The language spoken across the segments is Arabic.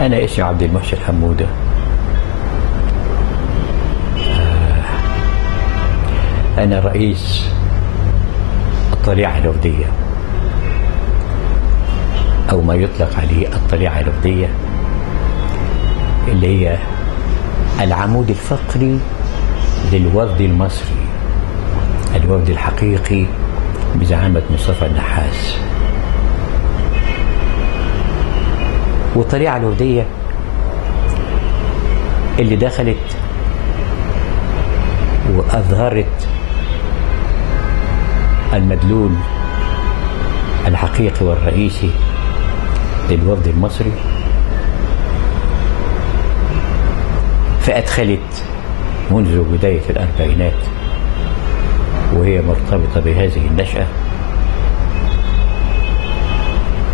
أنا اسمي عبد المحسن حمودة. أنا رئيس الطليعة الوفدية، أو ما يطلق عليه الطليعة الوفدية، اللي هي العمود الفقري للوفد المصري، الوفد الحقيقي بزعامة مصطفى النحاس. والطليعة الوفدية اللي دخلت وأظهرت المدلول الحقيقي والرئيسي للوفد المصري، فأدخلت منذ بداية الأربعينات وهي مرتبطة بهذه النشأة،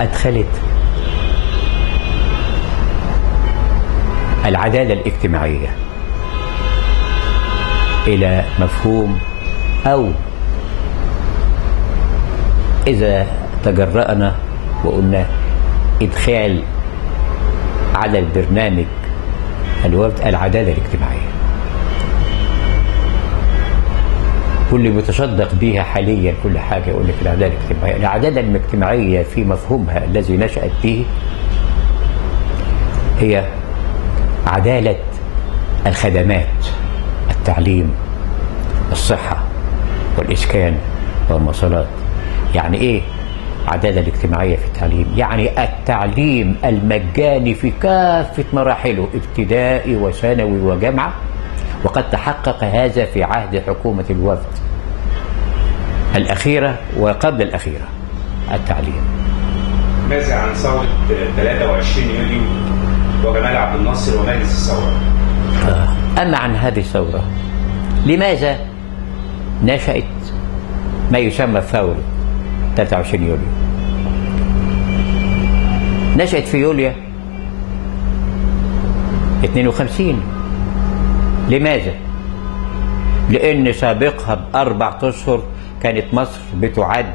أدخلت العدالة الاجتماعية إلى مفهوم، أو إذا تجرأنا وقلنا إدخال على البرنامج الوفد العدالة الاجتماعية، واللي بيتصدق بيها حاليا كل حاجة يقول لك العدالة الاجتماعية. العدالة الاجتماعية في مفهومها الذي نشأت به هي عدالة الخدمات، التعليم، الصحة والإسكان والمواصلات. يعني إيه عدالة الاجتماعية في التعليم؟ يعني التعليم المجاني في كافة مراحله، ابتدائي وثانوي وجامعة، وقد تحقق هذا في عهد حكومة الوفد الأخيرة وقبل الأخيرة. التعليم. ماذا عن ثورة 23 يوليو وجمال عبد الناصر ومجلس الثورة؟ أما عن هذه الثورة، لماذا نشأت ما يسمى ثورة 23 يوليو؟ نشأت في يوليو 52. لماذا؟ لأن سابقها ب4 أشهر كانت مصر بتعد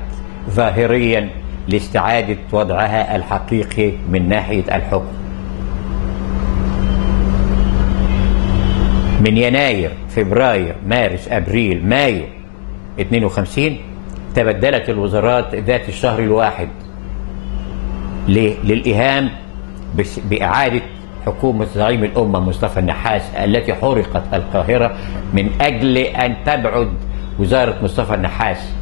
ظاهريا لاستعادة وضعها الحقيقي من ناحية الحكم. من يناير، فبراير، مارس، أبريل، مايو 52 تبدلت الوزارات ذات الشهر الواحد للإيهام بإعادة حكومة زعيم الأمة مصطفى النحاس التي حرقت القاهرة من أجل أن تبعد وزارة مصطفى النحاس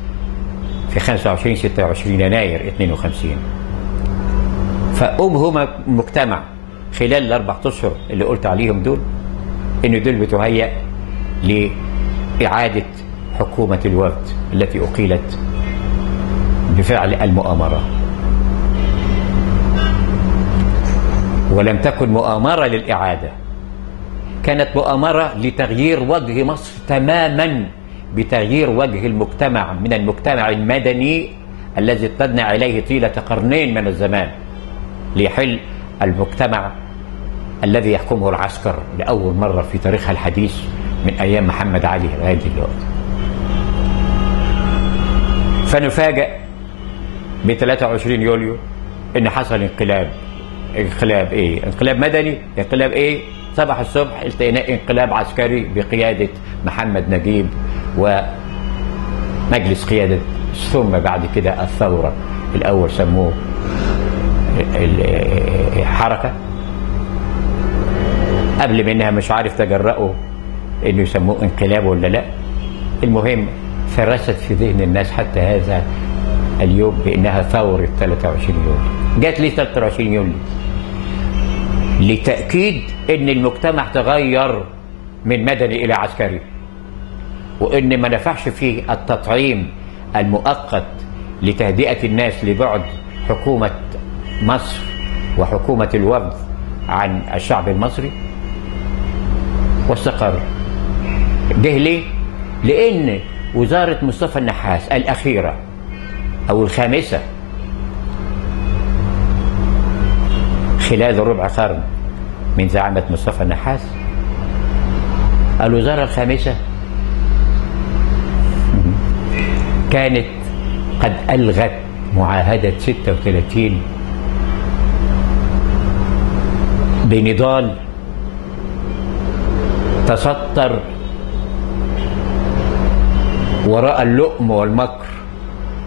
في 25-26 يناير 52. فأبهم مجتمع خلال ال4 أشهر اللي قلت عليهم دول إن دول بتهيأ لإعادة حكومة الوفد التي أقيلت بفعل المؤامرة. ولم تكن مؤامرة للإعادة، كانت مؤامرة لتغيير وجه مصر تماما، بتغيير وجه المجتمع من المجتمع المدني الذي ابتدنا عليه طيلة قرنين من الزمان، ليحل المجتمع الذي يحكمه العسكر لأول مرة في تاريخها الحديث من أيام محمد علي لغاية دلوقتي. فنفاجأ ب 23 يوليو إن حصل انقلاب. انقلاب إيه؟ انقلاب مدني. انقلاب إيه؟ صباح الصبح التقينا انقلاب عسكري بقيادة محمد نجيب ومجلس قيادة، ثم بعد كده الثورة. الأول سموه الحركة، قبل منها مش عارف تجرأوا إنه يسموه انقلاب ولا لا. المهم فرست في ذهن الناس حتى هذا اليوم بأنها ثورة 23 يوليو. جات لي 23 يوليو لتأكيد أن المجتمع تغير من مدني إلى عسكري، وأن ما نفعش فيه التطعيم المؤقت لتهدئة الناس لبعد حكومة مصر وحكومة الوفد عن الشعب المصري، واستقر. ده ليه؟ لأن وزارة مصطفى النحاس الأخيرة أو الخامسة خلال ربع قرن من زعامة مصطفى النحاس، الوزارة الخامسة كانت قد ألغت معاهدة 36 بنضال تستر وراء اللؤم والمكر،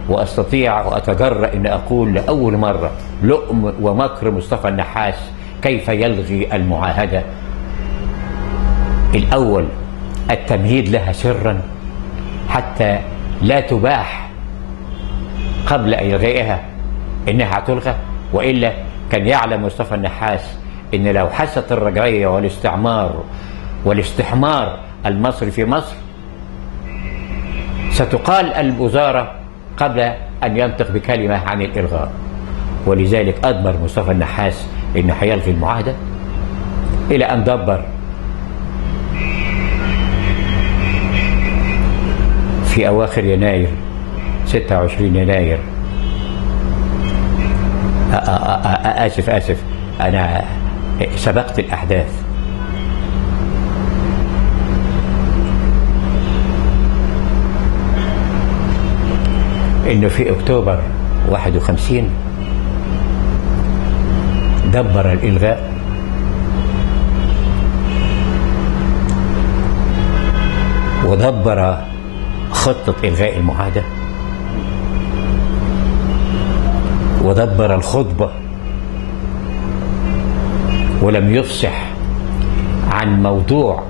وأستطيع وأتجرأ أن أقول لأول مرة لؤم ومكر مصطفى النحاس كيف يلغي المعاهدة. الأول التمهيد لها سرا حتى لا تباح قبل إلغائها إنها هتلغى، وإلا كان يعلم مصطفى النحاس إن لو حست الرجعية والاستعمار والاستحمار المصري في مصر ستقال الوزارة قبل أن ينطق بكلمة عن الإلغاء، ولذلك أدبر مصطفى النحاس إنه هيلغي المعاهدة إلى أن دبر في أواخر يناير 26 يناير آسف أنا سبقت الأحداث. إنه في أكتوبر 51 دبر الإلغاء، ودبر خطة إلغاء المعاهدة، ودبر الخطبة، ولم يفصح عن موضوع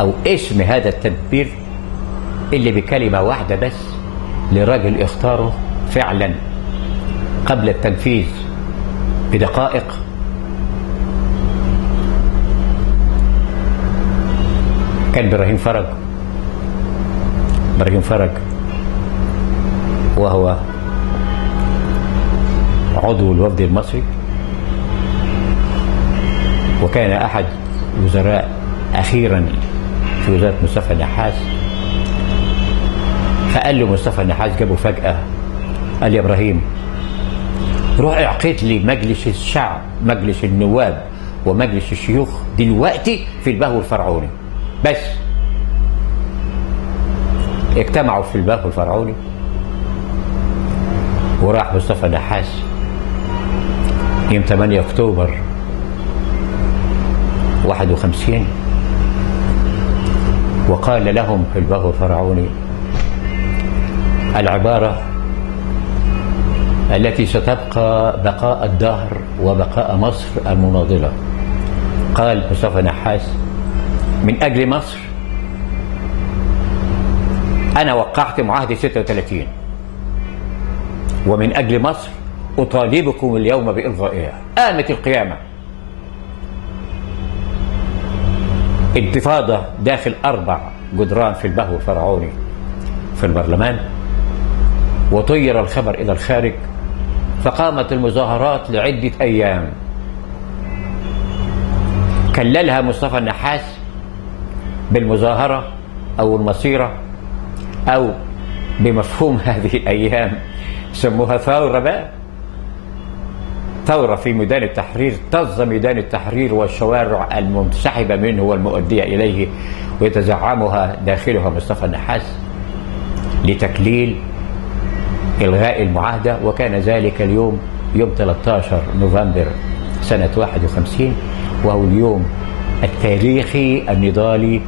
أو اسم هذا التدبير إلا بكلمة واحدة بس لراجل اختاره فعلا قبل التنفيذ بدقائق، كان إبراهيم فرج، وهو عضو الوفد المصري، وكان أحد وزراء أخيرا في وزارة مصطفى النحاس. فقال له مصطفى النحاس، جابه فجأة، قال يا إبراهيم روح اعقد لي مجلس الشعب، مجلس النواب ومجلس الشيوخ دلوقتي في البهو الفرعوني. بس اجتمعوا في البهو الفرعوني، وراح مصطفى النحاس يوم 8 أكتوبر 51 وقال لهم في البهو الفرعوني العبارة التي ستبقى بقاء الدهر وبقاء مصر المناضلة. قال مصطفى النحاس: من أجل مصر أنا وقعت معاهدة 36، ومن أجل مصر أطالبكم اليوم بإلغائها. قامت القيامة، انتفاضة داخل 4 جدران في البهو الفرعوني في البرلمان، وطير الخبر إلى الخارج، فقامت المظاهرات لعدة أيام كللها مصطفى النحاس بالمظاهرة أو المصيرة، أو بمفهوم هذه الأيام سموها ثورة بقى، ثورة في ميدان التحرير، طز ميدان التحرير والشوارع المنسحبة منه والمؤدية إليه، ويتزعمها داخلها مصطفى النحاس لتكليل إلغاء المعاهدة. وكان ذلك اليوم يوم 13 نوفمبر سنة 51، وهو اليوم التاريخي النضالي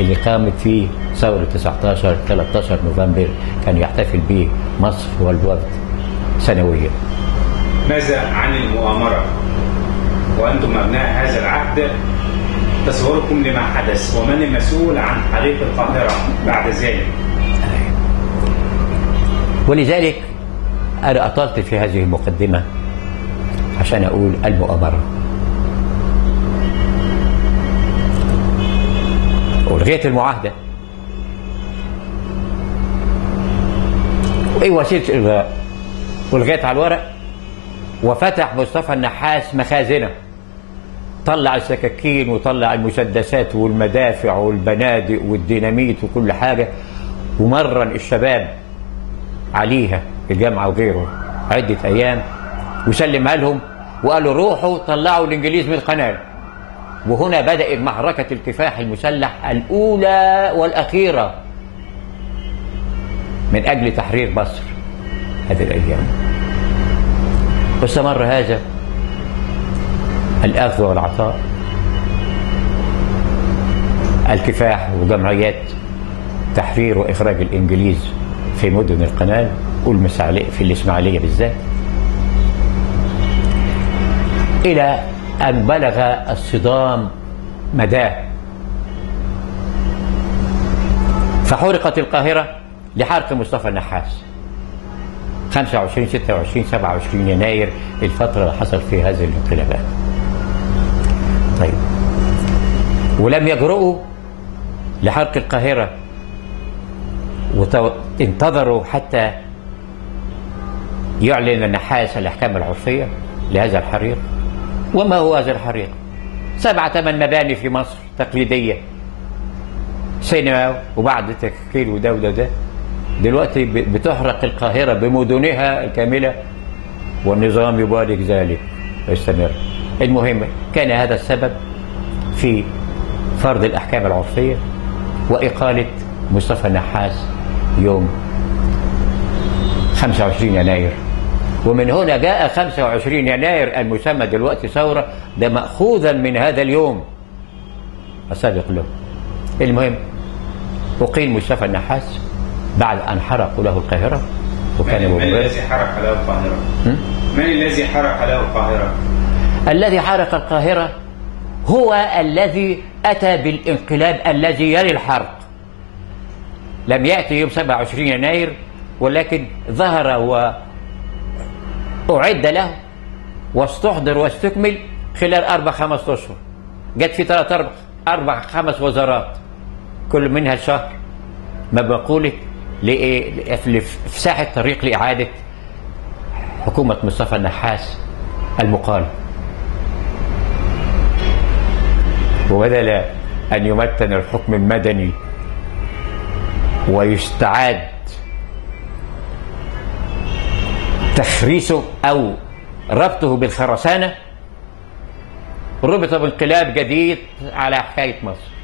اللي قامت فيه ثورة 13 نوفمبر، كان يحتفل به مصر والوفد سنويا. ماذا عن المؤامرة وأنتم أبناء هذا العهد؟ تصوركم لما حدث، ومن المسؤول عن حريق القاهرة بعد ذلك؟ ولذلك أنا أطلت في هذه المقدمة عشان أقول المؤامرة. ولغيت المعاهدة، وإيه وسيلة إلغاء؟ ولغيت على الورق، وفتح مصطفى النحاس مخازنه، طلع السكاكين وطلع المسدسات والمدافع والبنادق والديناميت وكل حاجة، ومرن الشباب عليها في الجامعة وغيره عدة أيام، وسلمها لهم وقال له روحوا طلعوا الإنجليز من القناة. وهنا بدأت معركة الكفاح المسلح الأولى والأخيرة من أجل تحرير مصر هذه الأيام. واستمر هذا الأخذ والعطاء، الكفاح وجمعيات تحرير وإخراج الإنجليز في مدن القناة في الإسماعيلية بالذات، إلى أن بلغ الصدام مداه، فحرقت القاهرة لحرق مصطفى النحاس 25 26 27 يناير، الفترة اللي حصل فيها هذه الانقلابات. طيب، ولم يجرؤوا لحرق القاهرة وانتظروا حتى يعلن النحاس الأحكام العرفية لهذا الحريق. وما هو هذا الحريق؟ 7 8 مباني في مصر تقليدية، سينما وبعد تشكيل وده وده وده. دلوقتي بتحرق القاهرة بمدنها الكاملة، والنظام يبارك ذلك ويستمر. المهم، كان هذا السبب في فرض الأحكام العرفية وإقالة مصطفى النحاس يوم 25 يناير. ومن هنا جاء 25 يناير المسمى دلوقتي ثورة، ده مأخوذا من هذا اليوم السابق له. المهم، أقيل مصطفى النحاس بعد أن حرقوا له القاهرة. وكان من الذي حرق له القاهرة؟ من الذي حرق له القاهرة؟ الذي حرق القاهرة هو الذي أتى بالانقلاب الذي يلي الحرق. لم يأتي يوم 27 يناير، ولكن ظهر وأعد له واستحضر واستكمل خلال 4-5 أشهر. جت في 3-4-5 وزارات، كل منها شهر، ما بقولك في ساحة طريق لإعادة حكومة مصطفى النحاس المقالة. وبدل أن يمتن الحكم المدني ويستعاد تخريسه أو ربطه بالخرسانة، ربط بانقلاب جديد على حكاية مصر.